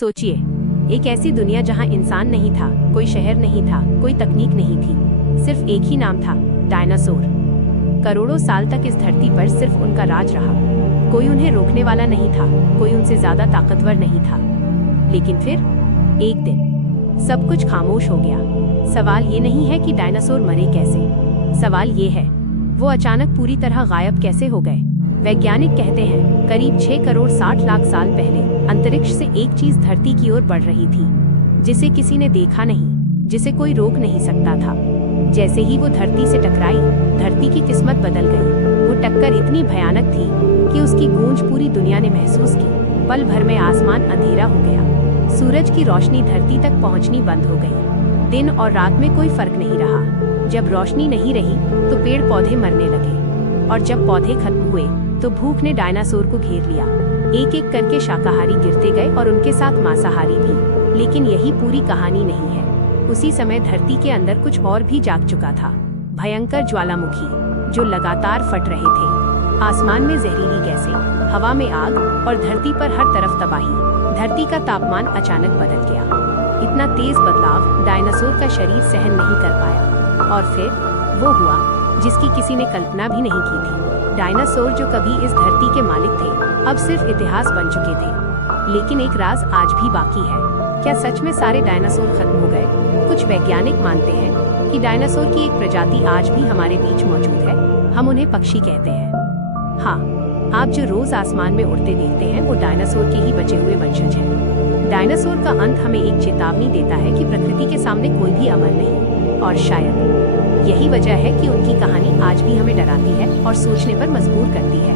सोचिए, एक ऐसी दुनिया जहां इंसान नहीं था, कोई शहर नहीं था, कोई तकनीक नहीं थी, सिर्फ एक ही नाम था, डायनासोर। करोड़ों साल तक इस धरती पर सिर्फ उनका राज रहा। कोई उन्हें रोकने वाला नहीं था, कोई उनसे ज्यादा ताकतवर नहीं था। लेकिन फिर एक दिन सब कुछ खामोश हो गया। सवाल ये नहीं है कि डायनासोर मरे कैसे, सवाल ये है वो अचानक पूरी तरह गायब कैसे हो गए। वैज्ञानिक कहते हैं करीब 6 करोड़ 60 लाख साल पहले अंतरिक्ष से एक चीज धरती की ओर बढ़ रही थी, जिसे किसी ने देखा नहीं, जिसे कोई रोक नहीं सकता था। जैसे ही वो धरती से टकराई, धरती की किस्मत बदल गई। वो टक्कर इतनी भयानक थी कि उसकी गूंज पूरी दुनिया ने महसूस की। पल भर में आसमान अंधेरा हो गया, सूरज की रोशनी धरती तक पहुंचनी बंद हो गई। दिन और रात में कोई फर्क नहीं रहा। जब रोशनी नहीं रही तो पेड़ पौधे मरने लगे, और जब पौधे खत्म हुए तो भूख ने डायनासोर को घेर लिया। एक एक करके शाकाहारी गिरते गए और उनके साथ मांसाहारी भी। लेकिन यही पूरी कहानी नहीं है। उसी समय धरती के अंदर कुछ और भी जाग चुका था। भयंकर ज्वालामुखी जो लगातार फट रहे थे। आसमान में जहरीली गैसें, हवा में आग और धरती पर हर तरफ तबाही। धरती का तापमान अचानक बदल गया। इतना तेज बदलाव डायनासोर का शरीर सहन नहीं कर पाया। और फिर वो हुआ जिसकी किसी ने कल्पना भी नहीं की थी। डायनासोर जो कभी इस धरती के मालिक थे, अब सिर्फ इतिहास बन चुके थे। लेकिन एक राज आज भी बाकी है। क्या सच में सारे डायनासोर खत्म हो गए? कुछ वैज्ञानिक मानते हैं कि डायनासोर की एक प्रजाति आज भी हमारे बीच मौजूद है। हम उन्हें पक्षी कहते हैं। हाँ, आप जो रोज आसमान में उड़ते देखते हैं वो डायनासोर के ही बचे हुए वंशज हैं। डायनासोर का अंत हमें एक चेतावनी देता है कि प्रकृति के सामने कोई भी अमर नहीं। और शायद यही वजह है कि उनकी कहानी आज भी हमें डराती है और सोचने पर मजबूर करती है।